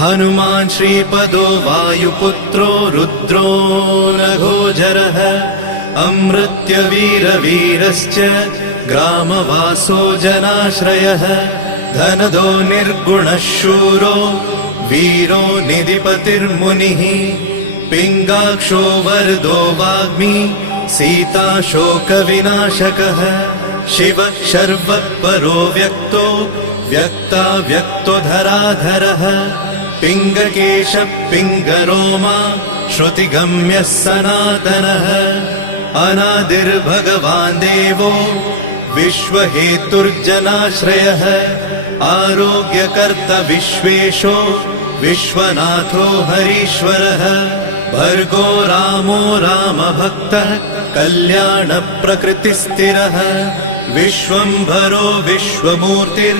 हनुमान् श्रीपदो वायुपुत्रो रुद्रो नघोजरः अमृत्यवीरवीरश्च ग्रामवासो जनाश्रयः धनदो निर्गुणः शूरो वीरो निधिपतिर्मुनिः पिङ्गाक्षो वरदो वाग्मी सीता शोकविनाशकः शिवः शर्वः परो व्यक्तो व्यक्तो धराधरः पिङ्गकेशः पिङ्गरोमा श्रुतिगम्यः सनातनः अनादिर्भगवान् देवो विश्वहेतुर्जनाश्रयः आरोग्यकर्ता विश्वेशो विश्वनाथो हरीश्वरः भर्गो रामो रामभक्तः कल्याणप्रकृतिस्थिरः विश्वम्भरो विश्वमूर्तिर्